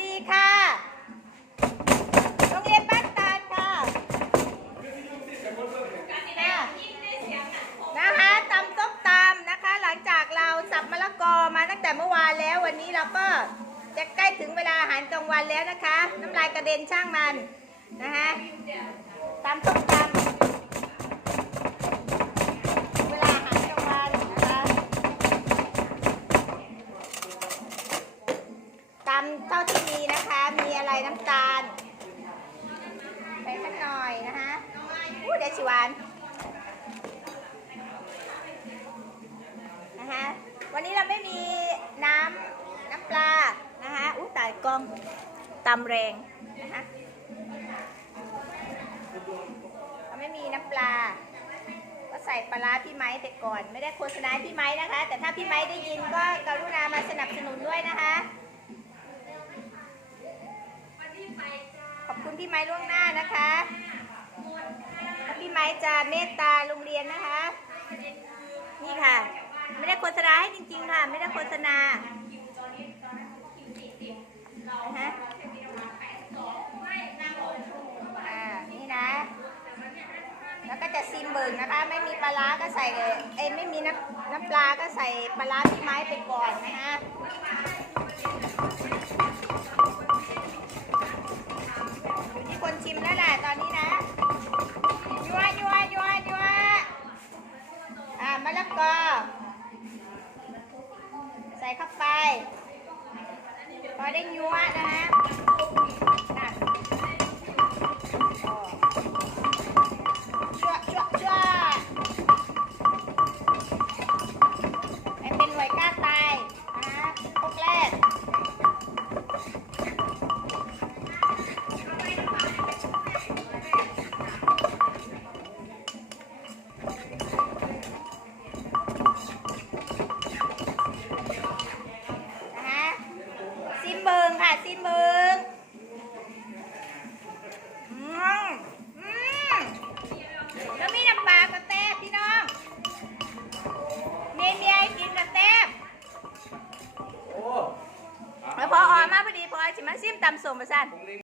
ดีค่ะ โรงเรียนบ้านตาลค่ะนะคะตำส้มตำนะคะ หลังจากเราสับมะละกอมาตั้งแต่เมื่อวานแล้ววันนี้เราก็จะใกล้ถึงเวลาอาหารกลางวันแล้วนะคะ น้ำลายกระเด็นช่างมันนะคะตำส้มตำ เท่าที่มีนะคะ มีอะไรน้ำตาลไปสักหน่อยนะคะอู้เดชิวานนะคะวันนี้เราไม่มีน้ำน้ำปลานะคะอู้ตายกล้องตำแรงนะคะเราไม่มีน้ำปลา ก็ใส่ปลาร้าพี่ไม้ไปก่อน ไม่ได้โฆษณาพี่ไม้นะคะ แต่ถ้าพี่ไม้ได้ยินก็กรุณามาสนับสนุนด้วยนะคะ คุณพี่ไม้ล่วงหน้านะคะพี่ไม้จะเมตตาโรงเรียนนะคะ นี่ค่ะ ไม่ได้โฆษณาให้จริง ๆ ค่ะ ไม่ได้โฆษณาฮะนี่นะ แล้วก็จะซิมเบิงนะคะ ไม่มีปลาร้าก็ใส่เลยเอ้ยไม่มีน้ำน้ำปลาก็ใส่ปลาร้าพี่ไม้ไปก่อนนะคะ ใส่เข้าไปพอได้ยัวนะฮะ ซิมเบิงอืมอืมแล้วมีน้ำปลากระแตบพี่น้องเมียเมียให้กินกระแตบแล้วพอออกมาพอดีพอสิมาซิมตำส้มมาสั่น